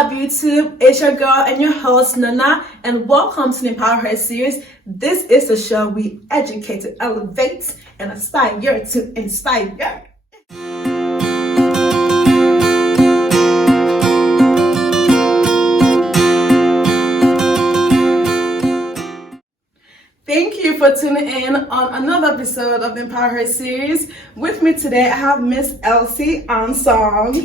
up, YouTube? It's your girl and your host, Nana, and welcome to the Empower Her series. This is the show we educate to elevate and aspire to inspire. Thank you for tuning in on another episode of the Empower Her series. With me today, I have Miss Elsie on song.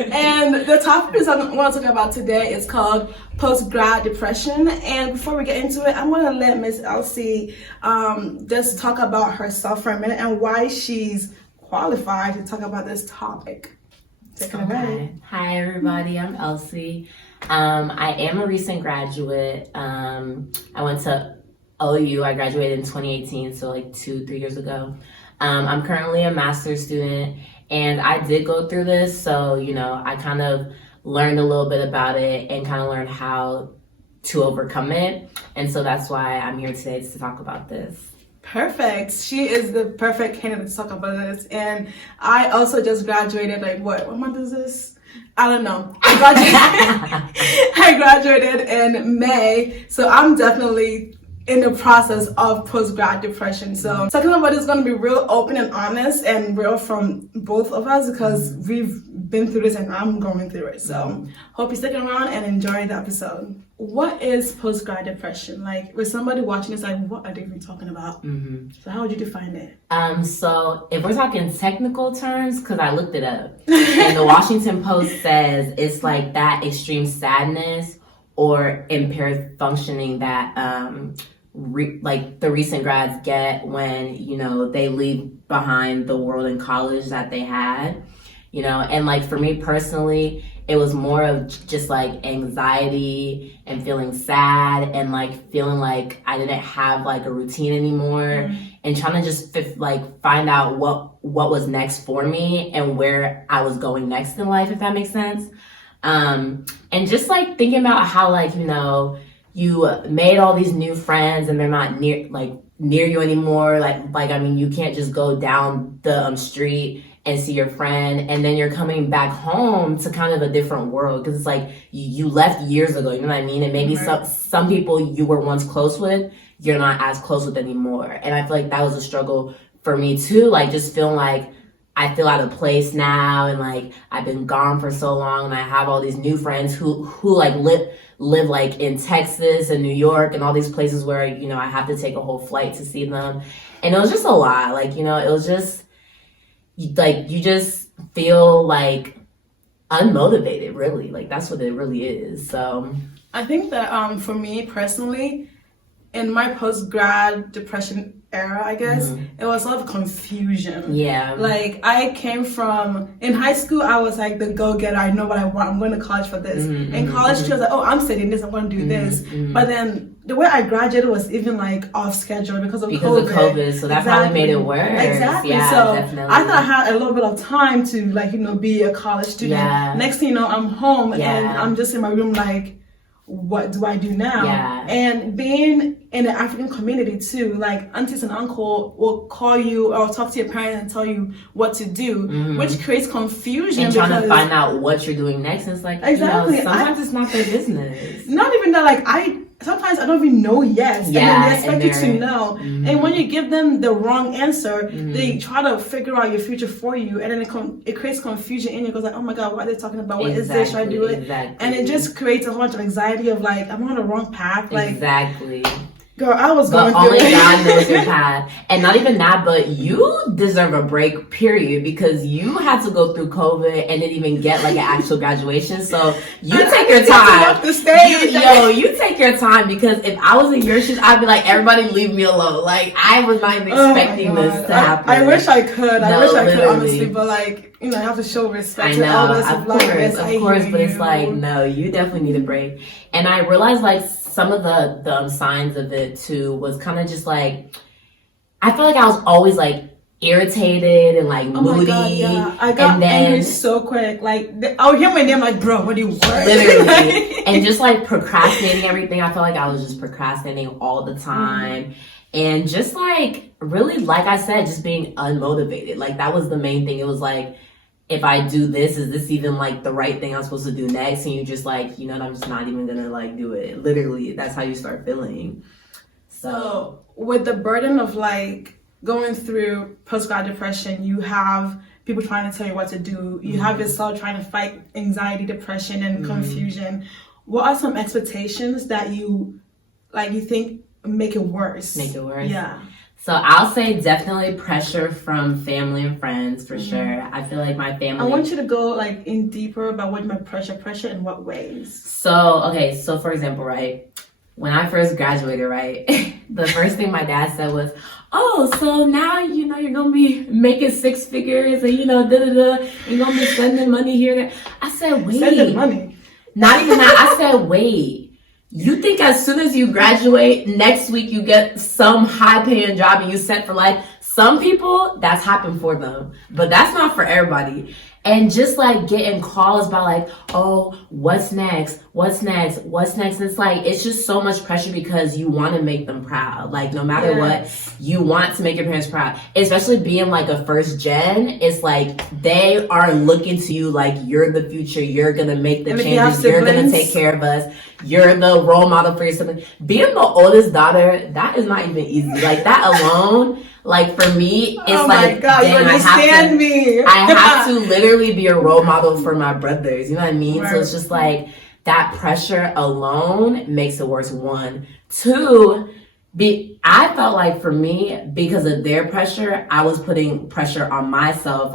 And the topic I want to talk about today is called post-grad depression. And before we get into it, I'm going to let Miss Elsie just talk about herself for a minute and why she's qualified to talk about this topic. Take it away. Hi, everybody. I'm Elsie. I am a recent graduate. I went to OU. I graduated in 2018, so like 2-3 years ago. I'm currently a master's student, and I did go through this, so I kind of learned a little bit about it and kind of learned how to overcome it, and so that's why I'm here today to talk about this. Perfect. She is the perfect candidate to talk about this, and I also just graduated. Like what month is this? I don't know. I graduated in May, so I'm definitely in the process of post-grad depression. So talking about it is going to be real open and honest and real from both of us because we've been through this and I'm going through it. So hope you stick around and enjoy the episode. What is post-grad depression? Like with somebody watching this, like what are they even talking about? So how would you define it? So if we're talking technical terms, because I looked it up, and the Washington Post says it's like that extreme sadness or impaired functioning that like the recent grads get when they leave behind the world in college that they had, and like for me personally, it was more of just like anxiety and feeling sad and like feeling like I didn't have like a routine anymore, and trying to just find out what was next for me and where I was going next in life, if that makes sense. And just like thinking about how you made all these new friends and they're not near you anymore. I mean, you can't just go down the street and see your friend, and then you're coming back home to kind of a different world because it's like you left years ago, you know what I mean? And maybe some people you were once close with, you're not as close with anymore. And I feel like that was a struggle for me too, like just feeling like I feel out of place now, and like I've been gone for so long, and I have all these new friends who like live like in Texas and New York and all these places where I have to take a whole flight to see them, and it was just a lot. Like it was just like you just feel like unmotivated, really. Like that's what it really is. So I think that for me personally, in my post-grad depression era, I guess, it was a lot of confusion. Yeah. Like I came from, in high school, I was like the go-getter. I know what I want. I'm going to college for this. In college, she was like, oh, I'm studying this. I'm going to do this. But then the way I graduated was even like off schedule because of COVID. So that probably made it worse. Exactly. Yeah, so definitely. I thought I had a little bit of time to be a college student. Yeah. Next thing you know, I'm home and I'm just in my room like, what do I do now? Yeah. And being in the African community too, like aunties and uncle will call you or talk to your parents and tell you what to do, which creates confusion. And trying to find out what you're doing next. It's like, sometimes it's not their business. Not even that, like sometimes I don't even know yet. And then they expect you to know. And when you give them the wrong answer, they try to figure out your future for you. And then it creates confusion in you because like, oh my God, what are they talking about? What is this? Should I do it? Exactly. And it just creates a whole bunch of anxiety of like, I'm on the wrong path. Like, exactly. Girl, I was going through it. But only God knows your path. And not even that, but you deserve a break, period, because you had to go through COVID and didn't even get like an actual graduation. So you take your time. You take your time, because if I was in your shoes, I'd be like, everybody leave me alone. Like, I was not even expecting this to happen. I wish I could. I wish I could, honestly, but like, I have to show respect to elders of life. Of course, but it's like, no, you definitely need a break. And I realized like some of the signs of it too was kind of just like, I feel like I was always like irritated and like moody. My God, yeah. I got angry so quick. Like I would hear my name like, bro, what do you want? Literally. And just like procrastinating everything. I felt like I was just procrastinating all the time. And just like really, like I said, just being unmotivated. Like that was the main thing. It was like if I do this, is this even like the right thing I'm supposed to do next? And you just like, you know what, I'm just not even gonna like do it. Literally, that's how you start feeling. So with the burden of like going through postgrad depression, you have people trying to tell you what to do. You have yourself trying to fight anxiety, depression, and confusion. What are some expectations that you think make it worse? Make it worse? Yeah. So I'll say definitely pressure from family and friends for sure. I feel like my family. I want you to go like in deeper about what you mean pressure in what ways. So, okay, so for example, right, when I first graduated, right, the first thing my dad said was, oh, so now, you know, you're going to be making 6 figures and, you know, you're going to be sending money here. There. I said, wait. Sending money? Not even that. I said, wait. You think as soon as you graduate, next week you get some high-paying job and you set for life? Some people, that's happened for them. But that's not for everybody. And just like getting calls about like, oh, what's next? What's next? What's next? It's like, it's just so much pressure because you want to make them proud. Like no matter what, you want to make your parents proud. Especially being like a first gen, it's like they are looking to you like you're the future. You're going to make the changes. You're going to take care of us. You're the role model for your sibling. Being the oldest daughter, that is not even easy. Like that alone, like for me, it's oh like, my God, dang, you understand me. I have to literally be a role model for my brothers. You know what I mean? Right. So it's just like that pressure alone makes it worse. 1, 2, I felt like for me, because of their pressure, I was putting pressure on myself,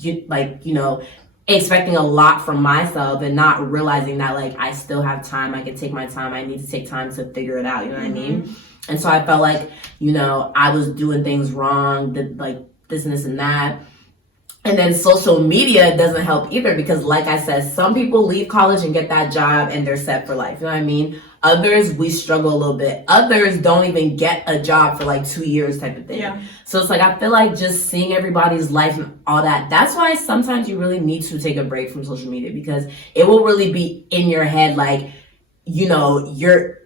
you know, expecting a lot from myself and not realizing that like I still have time. I can take my time. I need to take time to figure it out. You know what I mean? And so I felt like, you know, I was doing things wrong, like this and this and that. And then social media doesn't help either because like I said, some people leave college and get that job and they're set for life. You know what I mean? Others, we struggle a little bit. Others don't even get a job for like 2 years type of thing. Yeah. So it's like, I feel like just seeing everybody's life and all that, that's why sometimes you really need to take a break from social media because it will really be in your head like, you know, your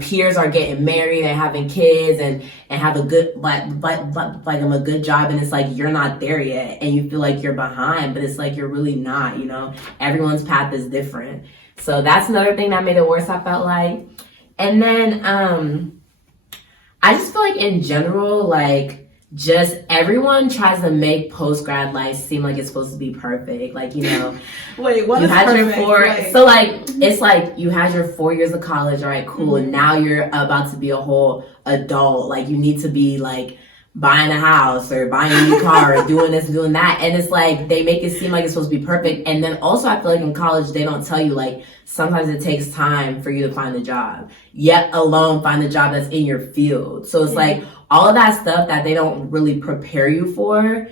peers are getting married and having kids and have a good a good job and it's like you're not there yet and you feel like you're behind, but it's like you're really not, you know. Everyone's path is different. So that's another thing that made it worse, I felt like. And then I just feel like in general, like just everyone tries to make post-grad life seem like it's supposed to be perfect. Like, you know, wait, what you is had perfect? your so like it's like you had your 4 years of college, all right, cool. And now you're about to be a whole adult. Like you need to be like buying a house or buying a new car or doing this and doing that. And it's like they make it seem like it's supposed to be perfect. And then also I feel like in college they don't tell you like sometimes it takes time for you to find a job, yet alone find a job that's in your field. So it's like all of that stuff that they don't really prepare you for,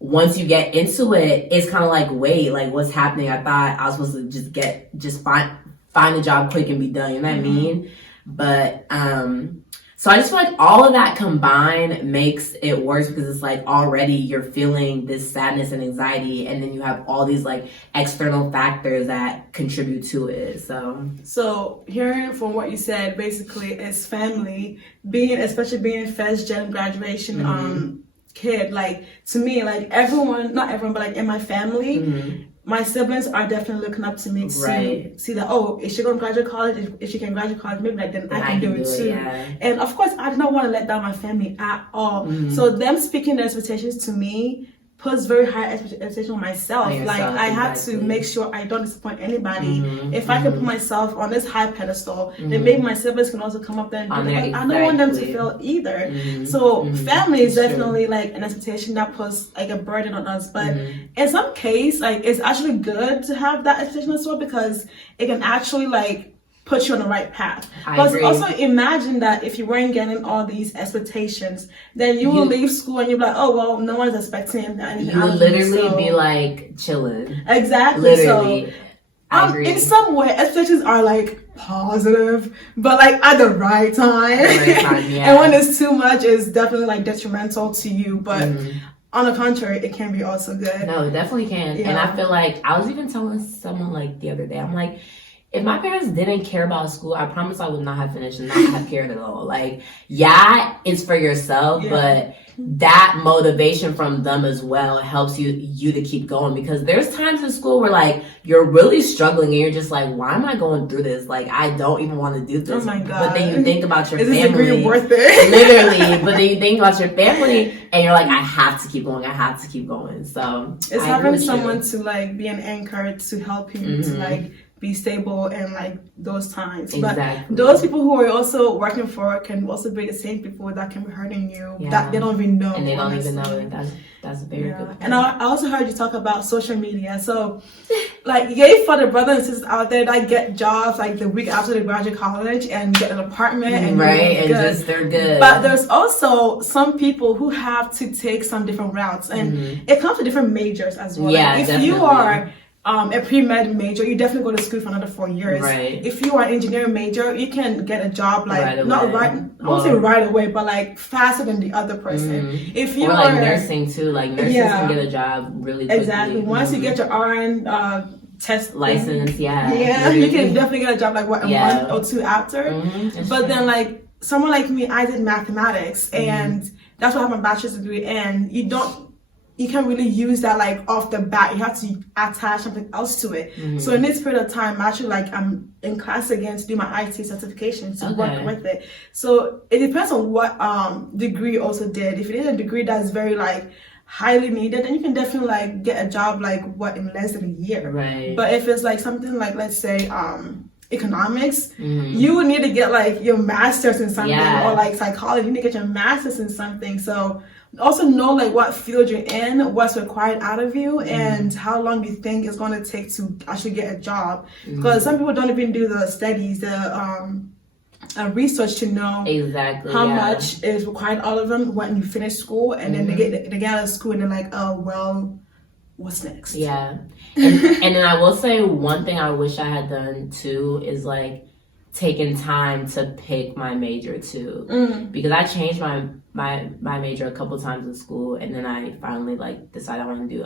once you get into it, it's kind of like, wait, like what's happening? I thought I was supposed to just find a job quick and be done. You know what I mean? But so I just feel like all of that combined makes it worse because it's like already you're feeling this sadness and anxiety, and then you have all these like external factors that contribute to it. So hearing from what you said, basically, it's family, especially being first gen graduation kid. Like to me, like not everyone, but like in my family. My siblings are definitely looking up to me to see that, oh, if she going to graduate college, if she can graduate college, maybe like then I can do it too. Yeah. And of course, I do not want to let down my family at all. So them speaking their expectations to me puts very high expectations on myself. Like I have to make sure I don't disappoint anybody. If I can put myself on this high pedestal, then maybe my siblings can also come up there and do it. I don't want them to feel either. So family is definitely like an expectation that puts like a burden on us. But in some case, like it's actually good to have that expectation as well because it can actually like put you on the right path. But also imagine that if you weren't getting all these expectations, then you will leave school and you're like, oh well, no one's expecting anything. You would literally be like chilling. Exactly. Literally. So I agree. In some way, expectations are like positive, but like at the right time. And when it's too much, it's definitely like detrimental to you. But on the contrary, it can be also good. No, it definitely can. Yeah. And I feel like I was even telling someone like the other day, I'm like, if my parents didn't care about school, I promise I would not have finished and not have cared at all. Like, yeah, it's for yourself, but that motivation from them as well helps you to keep going, because there's times in school where like you're really struggling and you're just like, why am I going through this? Like, I don't even want to do this. Oh my God. But then you think about your Is family. this degree worth it? Literally. But then you think about your family and you're like, I have to keep going. I have to keep going. So it's having someone to like be an anchor to help you to like be stable in like those times. Exactly. But those people who are also working for it can also be the same people that can be hurting you that they don't even know. And they don't even know that that's very good. And I also heard you talk about social media. So like, yay for the brothers and sisters out there that get jobs like the week after they graduate college and get an apartment and just they're good. But there's also some people who have to take some different routes, and it comes to different majors as well. Yeah, like, if you are a pre-med major, you definitely go to school for another 4 years. Right. If you are an engineering major, you can get a job like I won't say right away, but like faster than the other person. If you or are like nursing too, like nurses can get a job really quickly. Exactly. Once you get your RN test license, you can definitely get a job like a month or two after. But then like someone like me, I did mathematics, and that's why I have my bachelor's degree, and you can't really use that like off the bat. You have to attach something else to it. So in this period of time, actually like I'm in class again to do my IT certification to work with it. So it depends on what degree you also did. If you did a degree that's very like highly needed, then you can definitely like get a job like in less than a year. Right. But if it's like something like, let's say economics, you would need to get like your master's in something, or like psychology, you need to get your master's in something. So also know like what field you're in, what's required out of you, and how long you think it's going to take to actually get a job. Because some people don't even do the studies, the research to know how much is required out of them when you finish school, and then they get out of school and they're like, oh well, what's next? Yeah. And then I will say one thing I wish I had done too is like taking time to pick my major too, because I changed my major a couple times in school, and then I finally like decided I want to do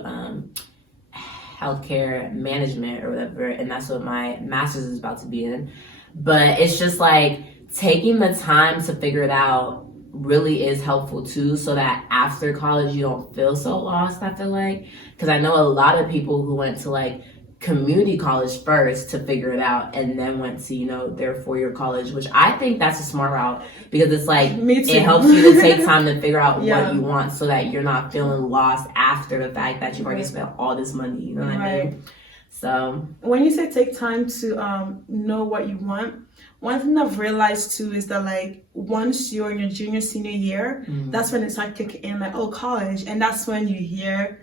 healthcare management or whatever, and that's what my master's is about to be in. But it's just like taking the time to figure it out really is helpful too, so that after college you don't feel so lost. I feel like, because I know a lot of people who went to like community college first to figure it out, and then went to their 4-year college, which I think that's a smart route, because it's like it helps you to take time to figure out what you want, so that you're not feeling lost after the fact that you've already spent all this money. You know what I mean? So when you say take time to know what you want, one thing I've realized too is that like once you're in your junior senior year, that's when it starts kicking in, like, oh, college, and that's when you hear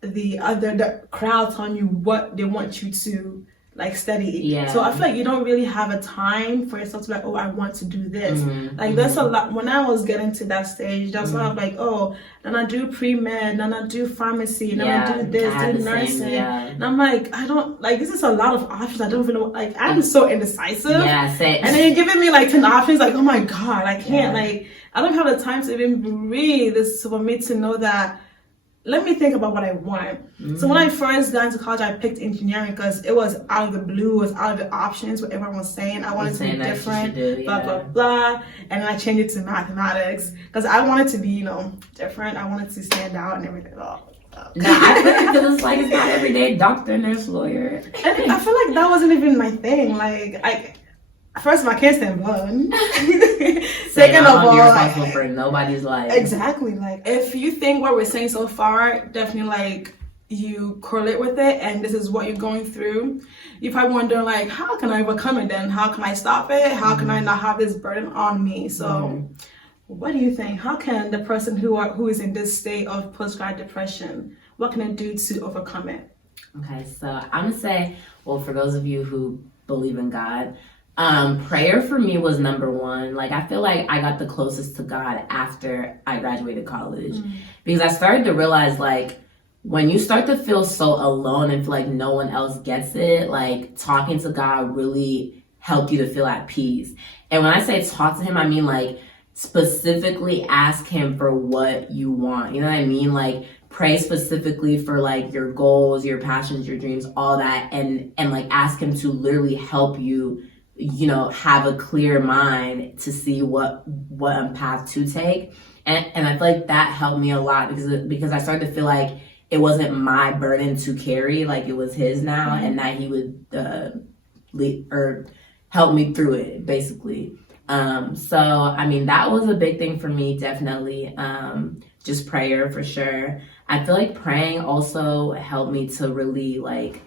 the crowd telling you what they want you to like study. So I feel like you don't really have a time for yourself to be like, oh, I want to do this. Like there's a lot. When I was getting to that stage, that's why I'm like, oh, then I do pre-med, then I do pharmacy, then I do this, do nursing. And I'm like, I don't like, this is a lot of options. I don't even know, like I'm so indecisive. And then you're giving me like 10 options, like, oh my God, I can't, like, I don't have the time to even breathe. This for me to know that, let me think about what I want. So when I first got into college, I picked engineering because it was out of the blue, it was out of the options, what everyone was saying. I wanted to be different, blah, blah, blah. And then I changed it to mathematics because I wanted to be, different. I wanted to stand out and everything. No, I feel it's like it's not everyday doctor, nurse, lawyer. And I feel like that wasn't even my thing. Like, first of all, I can't stand blood. Second of all, you're responsible for nobody's life. Exactly. Like, if you think what we're saying so far, definitely like you correlate with it, and this is what you're going through, you're probably wondering like, how can I overcome it then? How can I stop it? How can I not have this burden on me? So what do you think? How can the person who is in this state of postgrad depression, what can I do to overcome it? Okay, so I'm gonna say, well, for those of you who believe in God, prayer for me was number one. Like, I feel like I got the closest to God after I graduated college, because I started to realize, like, when you start to feel so alone and feel like no one else gets it, like, talking to God really helped you to feel at peace. And when I say talk to him, I mean like specifically ask him for what you want. You know what I mean? Like, pray specifically for like your goals, your passions, your dreams, all that, and like ask him to literally help you, you know, have a clear mind to see what path to take. And I feel like that helped me a lot because I started to feel like it wasn't my burden to carry, like it was his now, and that he would lead or help me through it, basically. So I mean, that was a big thing for me, definitely. Just prayer for sure. I feel like praying also helped me to really like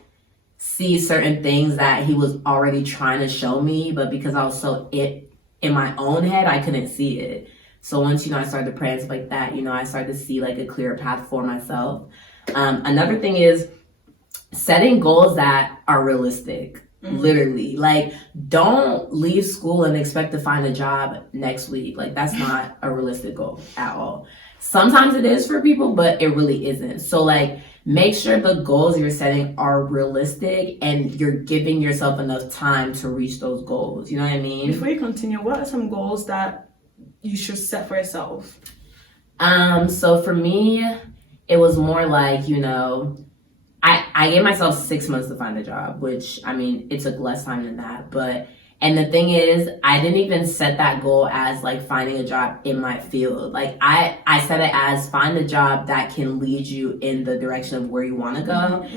see certain things that he was already trying to show me, but because I was so in my own head, I couldn't see it. So once, you know, I started to pray and stuff like that, you know, I started to see like a clearer path for myself. Another thing is setting goals that are realistic. Literally, like, don't leave school and expect to find a job next week. Like, that's not a realistic goal at all. Sometimes it is for people, but it really isn't. So like, make sure the goals you're setting are realistic and you're giving yourself enough time to reach those goals. You know what I mean? Before you continue, what are some goals that you should set for yourself? So for me, it was more like, you know, I gave myself 6 months to find a job, which, I mean, it took less time than that. And the thing is, I didn't even set that goal as like finding a job in my field. Like I set it as find a job that can lead you in the direction of where you want to go.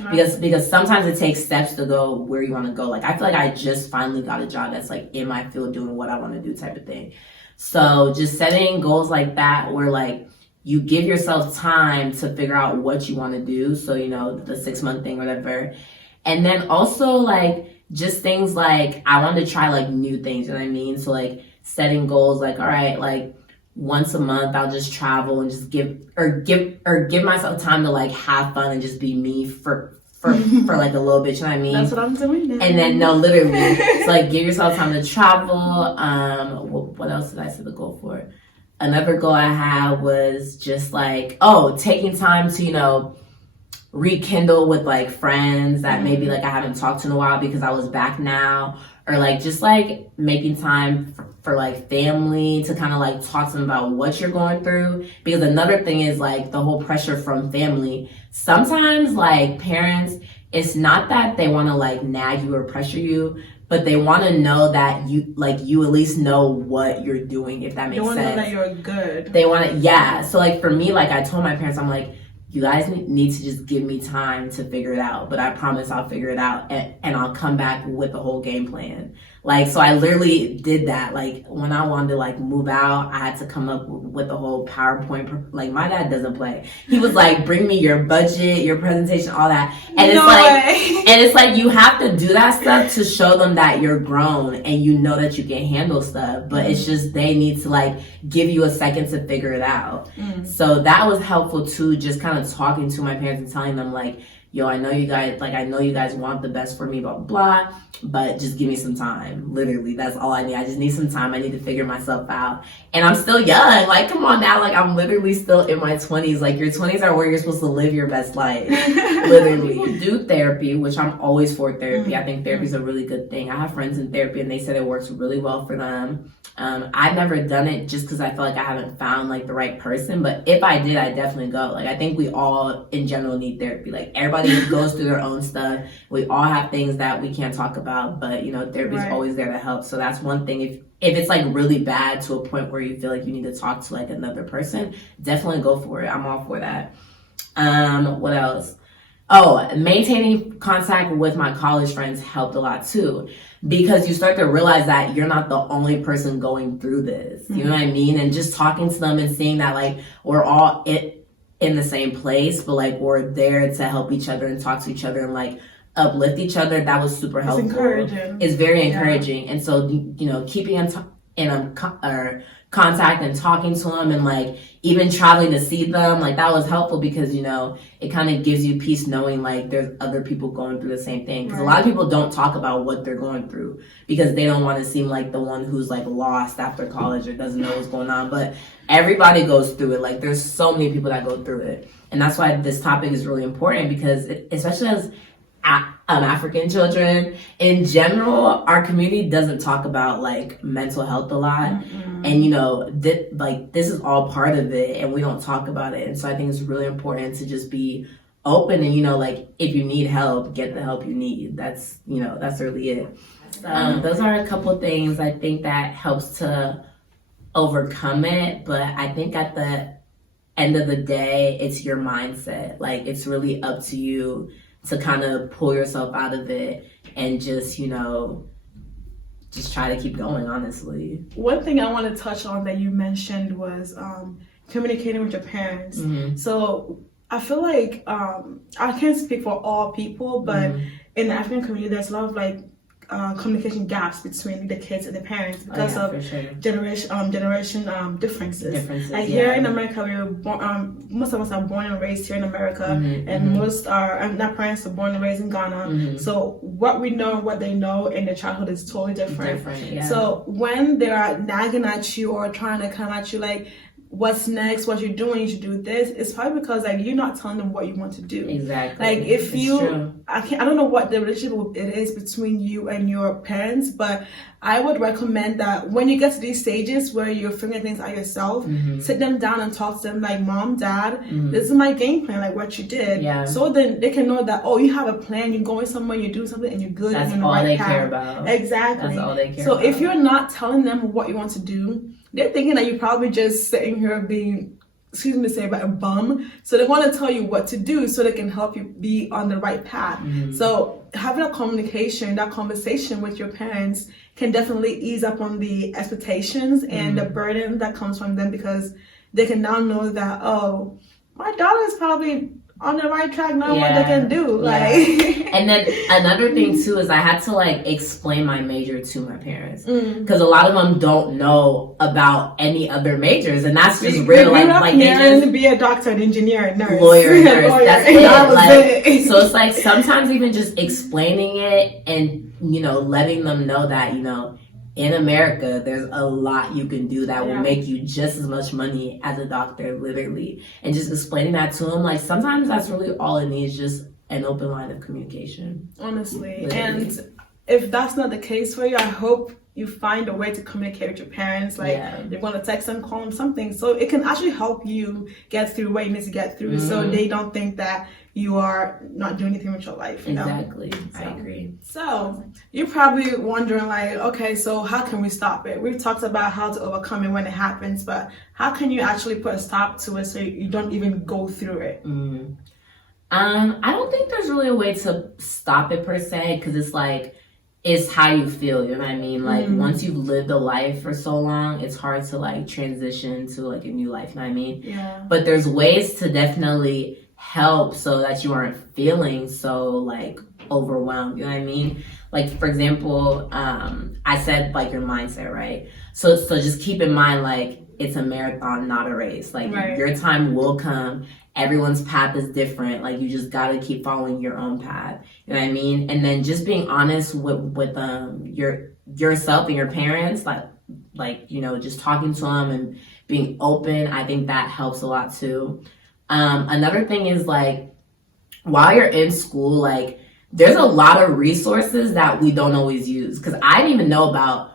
Because sometimes it takes steps to go where you want to go. Like I feel like I just finally got a job that's like in my field doing what I want to do type of thing. So just setting goals like that where like you give yourself time to figure out what you want to do. So, you know, the 6 month thing or whatever. And then also like just things like I wanted to try like new things, you know what I mean? So like setting goals like, all right, like once a month I'll just travel and just give myself time to like have fun and just be me for like a little bit, you know what I mean? That's what I'm doing now. And then no, literally, so like give yourself time to travel. What else did I set the goal for? Another goal I had was just like, taking time to, you know, rekindle with like friends that maybe like I haven't talked to in a while because I was back now, or like just like making time for like family to kind of like talk to them about what you're going through. Because another thing is like the whole pressure from family. Sometimes like parents, it's not that they want to like nag you or pressure you, but they want to know that you at least know what you're doing, if that makes sense. They want to know that you're good. They want to, yeah. So like for me, like I told my parents, I'm like, you guys need to just give me time to figure it out, but I promise I'll figure it out and I'll come back with the whole game plan. Like, so I literally did that. Like when I wanted to like move out, I had to come up with the whole PowerPoint. Like my dad doesn't play. He was like, bring me your budget, your presentation, all that. And it's like you have to do that stuff to show them that you're grown and you know that you can handle stuff, but it's just, they need to like give you a second to figure it out. So that was helpful too, just kind of talking to my parents and telling them like, yo, I know you guys want the best for me, blah, blah, blah, but just give me some time. Literally, that's all I need. I just need some time. I need to figure myself out. And I'm still young. Like, come on now. Like, I'm literally still in my 20s. Like, your 20s are where you're supposed to live your best life. Literally. Do therapy, which I'm always for therapy. I think therapy is a really good thing. I have friends in therapy, and they said it works really well for them. I've never done it just because I feel like I haven't found like the right person, but if I did, I'd definitely go. Like I think we all in general need therapy. Like everybody goes through their own stuff. We all have things that we can't talk about, but you know, therapy is always there to help. So that's one thing. If it's like really bad to a point where you feel like you need to talk to like another person, definitely go for it. I'm all for that. What else? Maintaining contact with my college friends helped a lot too, because you start to realize that you're not the only person going through this. You know what I mean? And just talking to them and seeing that like we're all in the same place, but like we're there to help each other and talk to each other and like uplift each other. That was super helpful. It's encouraging. It's very encouraging. Yeah. And so, you know, keeping in contact and talking to them and like even traveling to see them, like that was helpful because, you know, it kind of gives you peace knowing like there's other people going through the same thing. Because a lot of people don't talk about what they're going through because they don't want to seem like the one who's like lost after college or doesn't know what's going on. But everybody goes through it. Like there's so many people that go through it. And that's why this topic is really important because especially African children. In general, our community doesn't talk about like mental health a lot. Mm-mm. And you know, this is all part of it, and we don't talk about it. And so I think it's really important to just be open, and you know, like if you need help, get the help you need. That's, you know, that's really it. Those are a couple things I think that helps to overcome it. But I think at the end of the day, it's your mindset. Like it's really up to you to kind of pull yourself out of it and just, you know, just try to keep going, honestly. One thing I want to touch on that you mentioned was communicating with your parents. Mm-hmm. So I feel like I can't speak for all people, but in the African community, there's a lot of like communication gaps between the kids and the parents because of generation differences. Like here in America, we were born, most of us are born and raised here in America, and most are our parents are born and raised in Ghana. So what we know and what they know in their childhood is totally different. So when they are nagging at you or trying to come at you like, what's next, what you're doing, you should do this, it's probably because like you're not telling them what you want to do. Exactly. Like if I don't know what the relationship it is between you and your parents, but I would recommend that when you get to these stages where you're figuring things out yourself, sit them down and talk to them like, Mom, Dad, this is my game plan, like what you did. So then they can know that, oh, you have a plan, you're going somewhere, you do something, and you're good. That's and all right they path. care about. Exactly. That's all they care about. So if you're not telling them what you want to do, they're thinking that you're probably just sitting here being, excuse me to say, but a bum. So they want to tell you what to do so they can help you be on the right path. So having a communication, that conversation with your parents can definitely ease up on the expectations and the burden that comes from them, because they can now know that, oh, my daughter is probably on the right track, knowing what they can do. Like, and then another thing too is I had to like explain my major to my parents, because a lot of them don't know about any other majors, and that's just real. Like they just be a doctor, an engineer, a nurse, lawyer, nurse. lawyer. That's it. Like, so it's like sometimes even just explaining it and, you know, letting them know that, you know, in America, there's a lot you can do that will make you just as much money as a doctor, literally. And just explaining that to them, like, sometimes that's really all it needs, just an open line of communication. Honestly. Literally. And if that's not the case for you, I hope you find a way to communicate with your parents. Like, they're going to text them, call them, something. So it can actually help you get through what you need to get through, so they don't think that you are not doing anything with your life. You Exactly. know? I agree. So you're probably wondering like, okay, so how can we stop it? We've talked about how to overcome it when it happens, but how can you actually put a stop to it so you don't even go through it? I don't think there's really a way to stop it per se, because it's like, it's how you feel, you know what I mean? Like once you've lived a life for so long, it's hard to like transition to like a new life, you know what I mean? But there's ways to definitely help so that you aren't feeling so like overwhelmed, you know what I mean? Like for example, I said like your mindset, right? So just keep in mind like it's a marathon, not a race. Like your time will come. Everyone's path is different. Like you just gotta keep following your own path. You know what I mean? And then just being honest with yourself and your parents, like you know, just talking to them and being open. I think that helps a lot too. Another thing is like while you're in school, like there's a lot of resources that we don't always use. Because I didn't even know about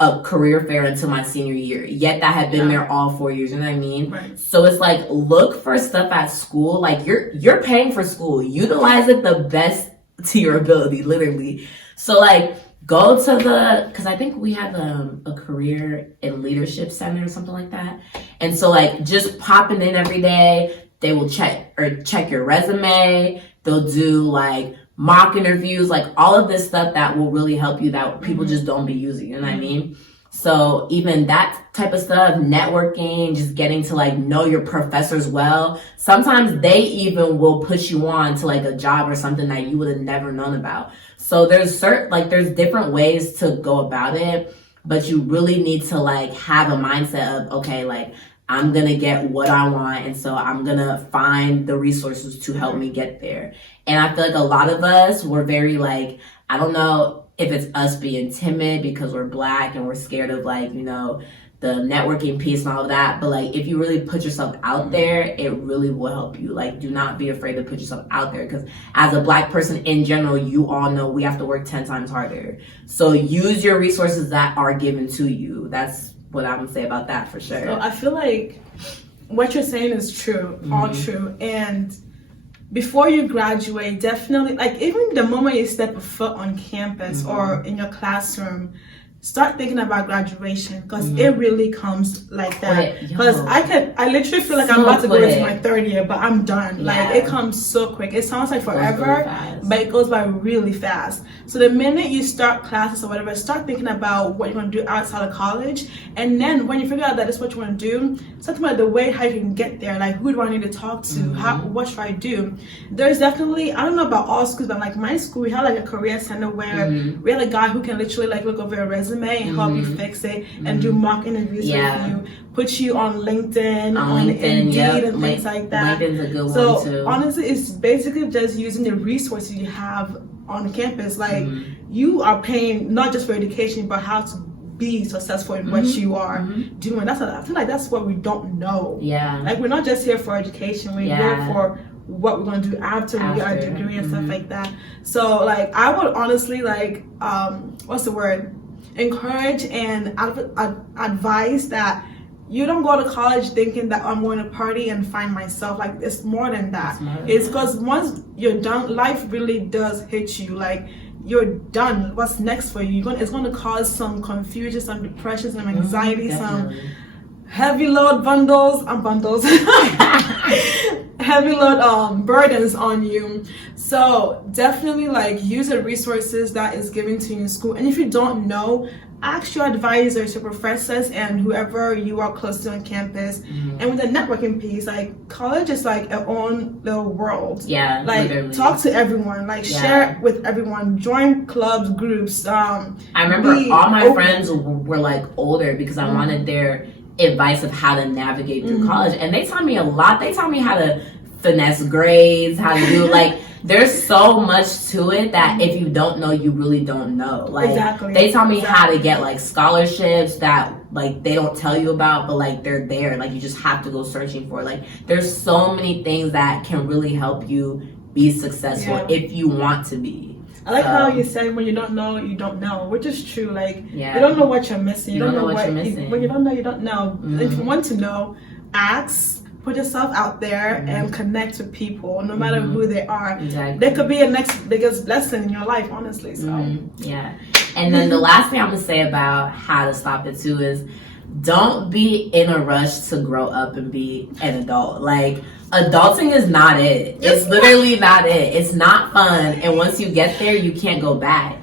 a career fair until my senior year, yet that had been there all 4 years, you know what I mean? So it's like, look for stuff at school. Like you're paying for school, utilize it the best to your ability, literally. So like go to because I think we have a career and leadership center or something like that, and so like just popping in every day, they will check your resume, they'll do like mock interviews, like all of this stuff that will really help you that people just don't be using, you know what I mean? So even that type of stuff, networking, just getting to like know your professors well. Sometimes they even will put you on to like a job or something that you would have never known about. So there's there's different ways to go about it, but you really need to like have a mindset of, okay, like I'm gonna get what I want, and so I'm gonna find the resources to help me get there. And I feel like a lot of us, we're very like, I don't know if it's us being timid because we're Black and we're scared of like, you know, the networking piece and all of that. But like, if you really put yourself out there, it really will help you. Like, do not be afraid to put yourself out there, because as a Black person in general, you all know we have to work 10 times harder. So use your resources that are given to you. That's what I would say about that for sure. So I feel like what you're saying is true, all true. And before you graduate, definitely, like even the moment you step a foot on campus or in your classroom, start thinking about graduation, because it really comes like that. Because I literally feel like I'm about to go into my third year, but I'm done. Like, it comes so quick. It sounds like forever, but it goes by really fast. So the minute you start classes or whatever, start thinking about what you're going to do outside of college. And then when you figure out that is what you want to do, start thinking about the way how you can get there. Like, who do I need to talk to? What should I do? There's definitely, I don't know about all schools, but like my school, we had like a career center where we had a guy who can literally like look over your resume and help you fix it and do mock interviews with you, put you on LinkedIn, on Indeed, and things like that. LinkedIn's a good so one too. Honestly, it's basically just using the resources you have on campus. Like, you are paying not just for education, but how to be successful in what you are doing. I feel like that's what we don't know. Like, we're not just here for education. We're here for what we're going to do after we get our degree and stuff like that. So like, I would honestly like encourage and advise that you don't go to college thinking that I'm going to party and find myself. Like, it's more than that. It's because once you're done, life really does hit you. Like, you're done. What's next for you? It's going to cause some confusion, some depression, some anxiety, some heavy load bundles, heavy load burdens on you. So definitely like use the resources that is given to you in school. And if you don't know, ask your advisors, your professors, and whoever you are close to on campus. And with the networking piece, like, college is like our own little world. Like, literally. Talk to everyone, like share with everyone, join clubs, groups. I remember all my friends were like older because I wanted their advice of how to navigate through college, and they taught me a lot. They taught me how to finesse grades, how to do like, there's so much to it that if you don't know, you really don't know. Like, they taught me how to get like scholarships that like they don't tell you about, but like they're there. Like, you just have to go searching for it. Like, there's so many things that can really help you be successful if you want to be. I like how you said, when you don't know, you don't know, which is true. Like, you don't know what you're missing. You don't know what you're missing. When you don't know, you don't know. If you want to know, ask. Put yourself out there and connect with people, no matter who they are. They could be the next biggest blessing in your life, honestly. So And then the last thing I'm gonna say about how to stop it too is, don't be in a rush to grow up and be an adult. Like, adulting is not it. It's literally not it. It's not fun. And once you get there, you can't go back.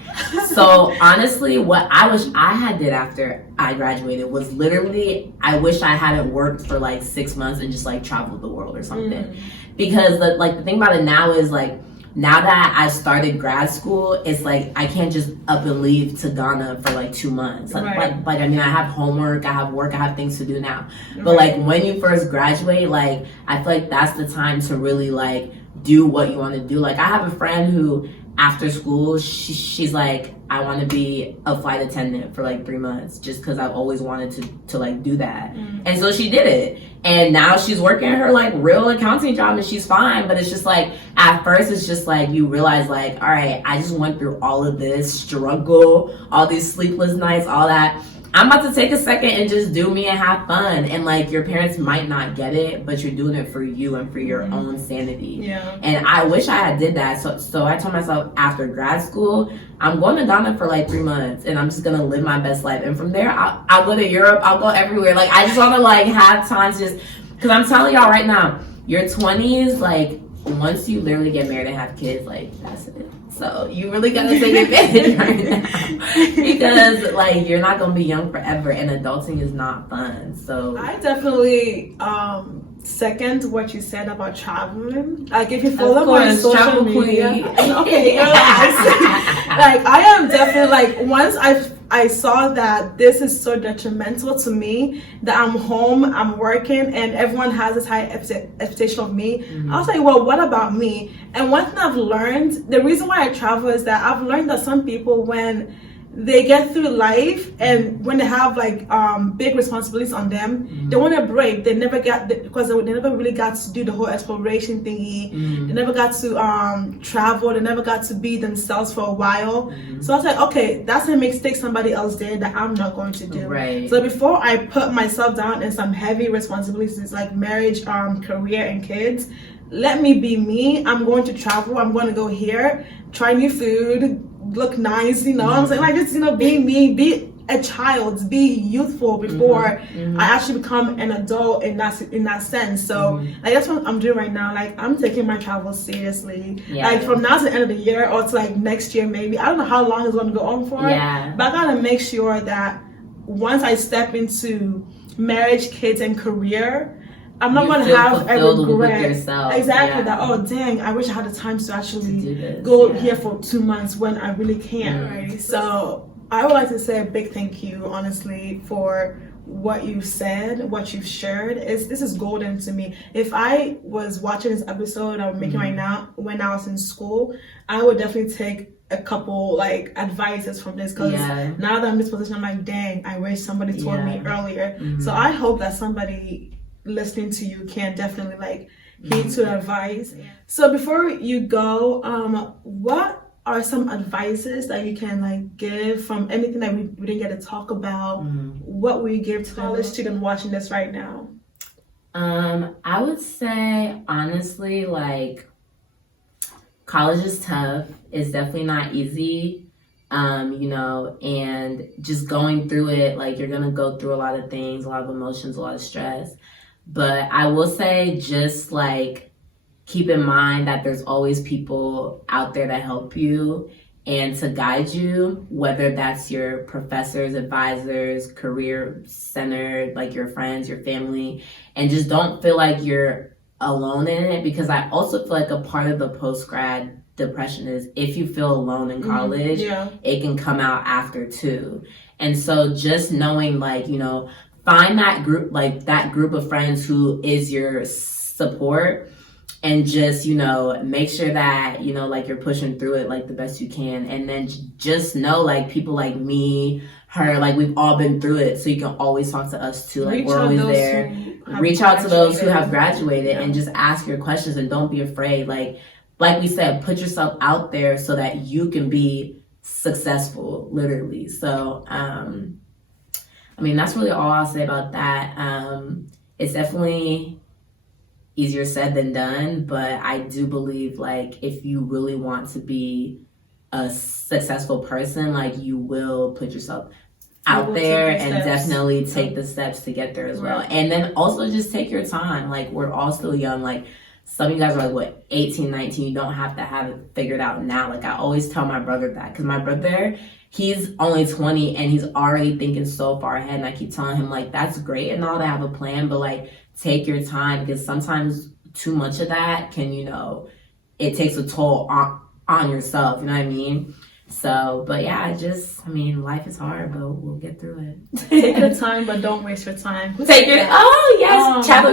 So honestly, what I wish I had did after I graduated was literally, I wish I hadn't worked for like 6 months and just like traveled the world or something. Because the thing about it now is like, now that I started grad school, it's like I can't just up and leave to Ghana for like 2 months. Like I mean, I have homework, I have work, I have things to do now. But like, when you first graduate, like, I feel like that's the time to really like do what you want to do. Like, I have a friend who, after school, she's like, I want to be a flight attendant for like 3 months, just because I've always wanted to like do that. And so she did it, and now she's working her like real accounting job, and she's fine. But it's just like, at first it's just like, you realize like, all right, I just went through all of this struggle, all these sleepless nights, all that. I'm about to take a second and just do me and have fun. And like, your parents might not get it, but you're doing it for you and for your own sanity. And I wish I had did that. So I told myself, after grad school, I'm going to Ghana for like 3 months, and I'm just gonna live my best life. And from there, I'll go to Europe. I'll go everywhere. Like, I just want to like have time to just, because I'm telling y'all right now, your 20s, like, once you literally get married and have kids, like, that's it. So you really gotta take advantage right now, because like, you're not gonna be young forever, and adulting is not fun. So I definitely second what you said about traveling. Like, if you follow my social media, like, I am definitely like, once I saw that this is so detrimental to me, that I'm home, I'm working, and everyone has this high expectation of me. I was like, well, what about me? And one thing I've learned, the reason why I travel is that I've learned that some people, when they get through life, and when they have like big responsibilities on them, they want to break. They never got because they never really got to do the whole exploration thingy. They never got to travel. They never got to be themselves for a while. So I was like, okay, that's a mistake somebody else did that I'm not going to do. Right. So before I put myself down in some heavy responsibilities like marriage, career, and kids, let me be me. I'm going to travel. I'm going to go here, try new food, look nice, you know. I'm saying, like, just, you know, be me, be a child, be youthful before I actually become an adult in that sense. So like that's what I'm doing right now. Like, I'm taking my travel seriously. Like from now to the end of the year or to like next year maybe. I don't know how long it's going to go on for. But I gotta make sure that once I step into marriage, kids, and career, I'm not going to have a regret. Exactly. That, oh, dang, I wish I had the time to actually go here for 2 months when I really can't. Right? So I would like to say a big thank you, honestly, for what you said, what you've shared. This is golden to me. If I was watching this episode I'm making right now when I was in school, I would definitely take a couple like advices from this, because now that I'm in this position, I'm like, dang, I wish somebody told me earlier. So I hope that somebody listening to you can definitely like heed to advice. So before you go, what are some advices that you can like give from anything that we didn't get to talk about? What will you give to college student watching this right now? I would say honestly, like, college is tough. It's definitely not easy. You know, and just going through it, like, you're gonna go through a lot of things, a lot of emotions, a lot of stress. But I will say, just like, keep in mind that there's always people out there that help you and to guide you, whether that's your professors, advisors, career centered, like your friends, your family, and just don't feel like you're alone in it, because I also feel like a part of the post-grad depression is if you feel alone in college, it can come out after too. And so just knowing, like, you know, find that group, like that group of friends who is your support, and just, you know, make sure that, you know, like, you're pushing through it like the best you can. And then just know, like, people like me, her, like, we've all been through it, so you can always talk to us too. Like, we're always there. Reach out to those who have graduated and just ask your questions, and don't be afraid. Like we said, put yourself out there so that you can be successful, literally. So I mean, that's really all I'll say about that. It's definitely easier said than done, but I do believe, like, if you really want to be a successful person, like, you will put yourself out there and definitely take the steps to get there as well. And then also just take your time. Like, we're all still young. Like, some of you guys are like, what, 18, 19, you don't have to have it figured out now. Like, I always tell my brother that, because my brother, he's only 20 and he's already thinking so far ahead. And I keep telling him, like, that's great and all to have a plan, but like, take your time, because sometimes too much of that can, you know, it takes a toll on yourself, you know what I mean? So, but yeah, I mean, life is hard, but we'll get through it. Take your time, but don't waste your time. Chadwick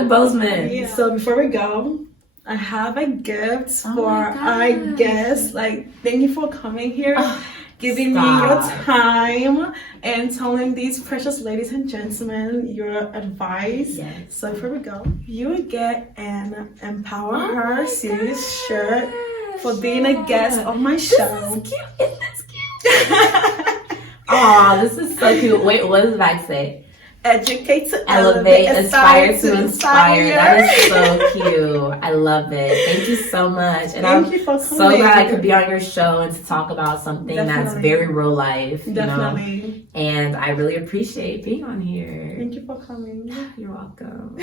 Boseman. Yeah. So before we go, I have a gift for our guests. Like, thank you for coming here, giving me your time, and telling these precious ladies and gentlemen your advice. So before we go, you would get an Empower Her series shirt for being a guest on my show. This is cute. Isn't this cute? Oh, this is so cute. Wait, what does the back say? Educate to elevate, aspire to inspire. That is so cute. I love it. Thank you so much. And Thank you for coming. So glad I could be on your show and to talk about something that's very real life. Definitely. You know? And I really appreciate being on here. Thank you for coming. You're welcome.